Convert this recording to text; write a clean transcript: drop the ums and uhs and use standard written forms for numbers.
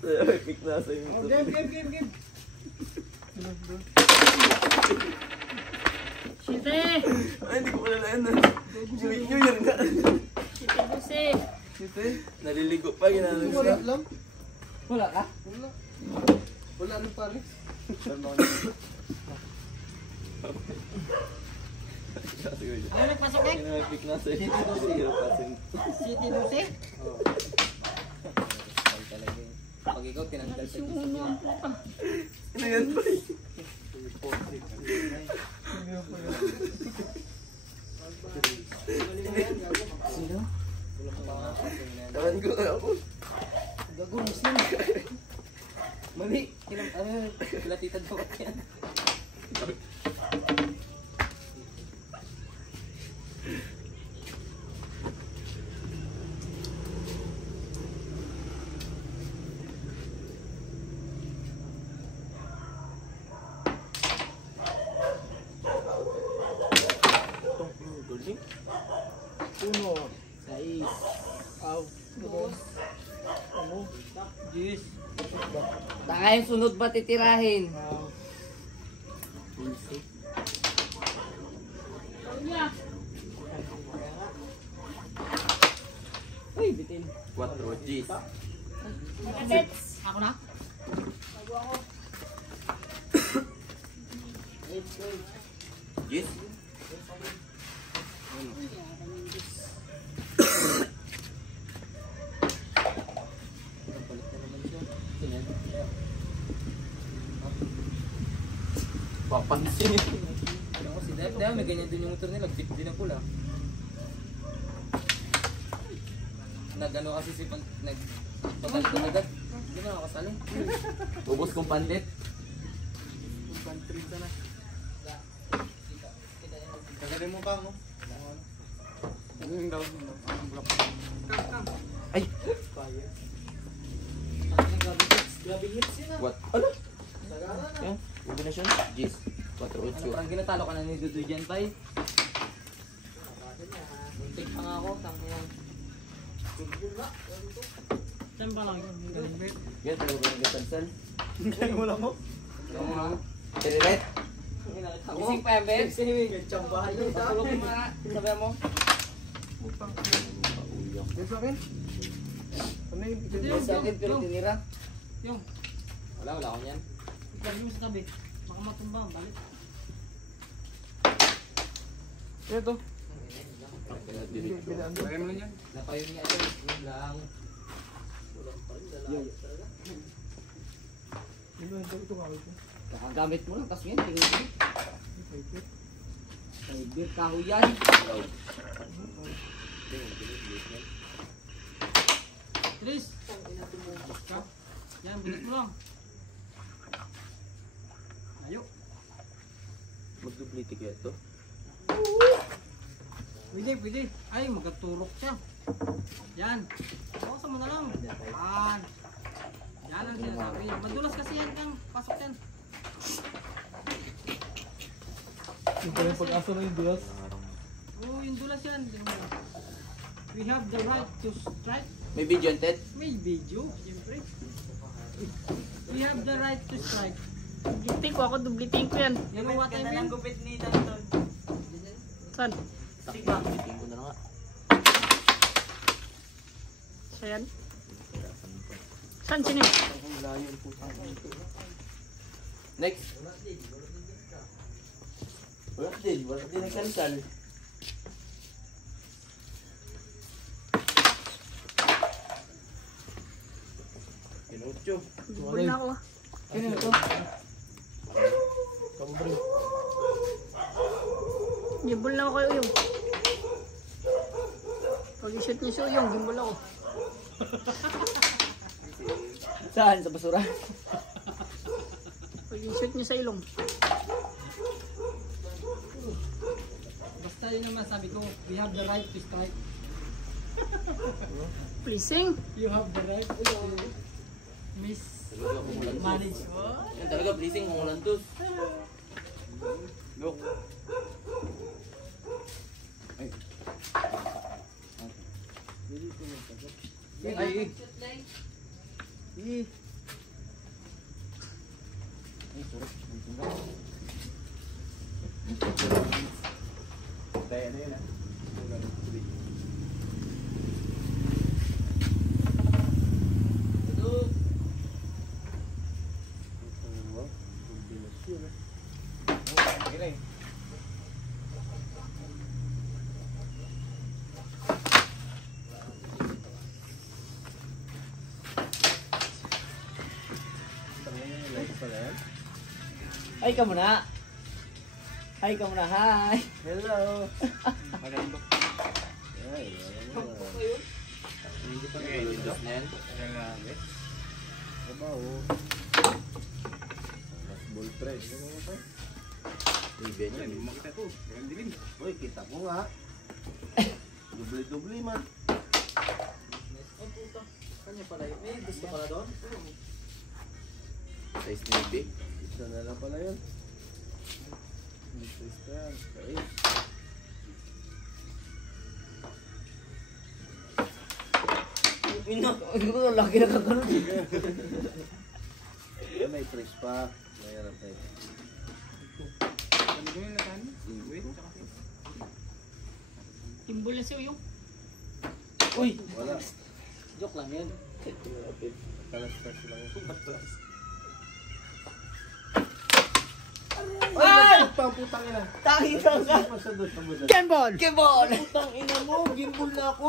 Pick na sa Oh, game. Siyete! Ay, hindi ko malalaan na. New Year na. Siyete busi! Siyete? Naliligo pa, ginanong Wala siya. lang. Wala ka? Wala ano pare. Ano nagpasok eh? Pick na sa 0%. Siyete busi? Pag ikaw tinanggal sa Yung uno ang puta. Ano yan ba? Sino? Tahan ko na ako. Gago, Muslim. Mali. Kilatitad ko yan. Uno. Sais. Aw. Dos. Ano? Jis. Tayo sunod ba titirahin? Aw. Uy, bitin. 4 G's. Katets! Ako na? G's? Palit na naman siya. Tingnan. Papansin. Ano ko si Dave? Dave, may ganyan din yung motor nila. Jeep din ang pula. Nag-ano kasi si Pag... Nag-agad. Hindi mo nakakasali. Ubus kong pandit. Country ka na. Tagalin mo pa mo. Ano yung daw? Ang block. Ay! Grabe hits yun ah. What? Ano? Yan. Combination? G's. 4 Ano, parang ginatalo ka na ni Dudu dyan, Pai. Muntik pa nga ako, tangin yan. Saan ba lang yun? Yan, talaga ba yung cancel? Kaya mo lang mo. Ano mo nga? Tiriret? Gising pa yan, Ben? Chambahan yun. Patulog mo nga. Sabi mo? Yan sa akin. Ano yung Yes, sa akin, pero tinira. Yung, Wala ako niyan. ipag mo sa tabi. Baka matumba, balik. Ito. Diretso. Lagay mo lang yan. Napayon niya ito. Yun lang. Ito kawal ko. Nakagamit mo lang, tapos yan, tingin mo. Kaibir, kahoy yan. Tris! Yan, bilis mo lang. Ayo. Mag-duplete kaya ito? Pwede. Ay, magkaturok siya. Yan. Pawasan mo na lang. Yan. Yan ang sinasabi niya. Madulas kasi yan, Kang. Pasok yan. Yung pala yung pag-asa na yung dulas. Oo, yung dulas yan. We have the right to strike. May video yan, Ted? May video, siyempre. We have the right to strike. Dubliting ko ako, dubliting ko yan. You know what I mean? gupit ni Dalton. Saan? Dupliting ko na nga. Siya yan? Saan sino yun? Next. Wala din nagkansal. Pinutyo. Bibol na ako ah. Sino ito? Kamubre. Gimbal na ako kayo yung. Pag i-shoot niyo siya yung, gimbal ako. Saan? Sa basura? Pag i-shoot niyo sa ilong. Basta yun naman sabi ko, we have the right to strike. Pleasing. You have the right to mismanage. Yan talaga, pleasing kung ulan to. Look. Ay, Kaya ano yun ah. Ay ka muna. Hi ka muna, hi. Hello. Maganda. Ay, Hindi pa okay, naglalaro. na yan. Grabe. Trabaho. Mas ball press. Liben Wala, yan. hindi mo makita to. Kaya dilim. Uy, kita mo nga. Dubli-dubli man. Oh, puta. Kanya pala yun. May gusto pala doon? Size navy. Isa na lang pala yun. Size ka yan. Okay. Ino. Laki na kagano'n. May press pa. Mayroon pa ito. Ano ba yung nataan? Wait, tsaka siya. Gimbal na si Uyong. Uy. Wala. Joke lang yan. Kalas-kalas lang yung batas. Ay! Putang ina. Takita ka. Masa doon sa bulan. Gimbal! Kebol! Putang ina mo, gimbal na ako.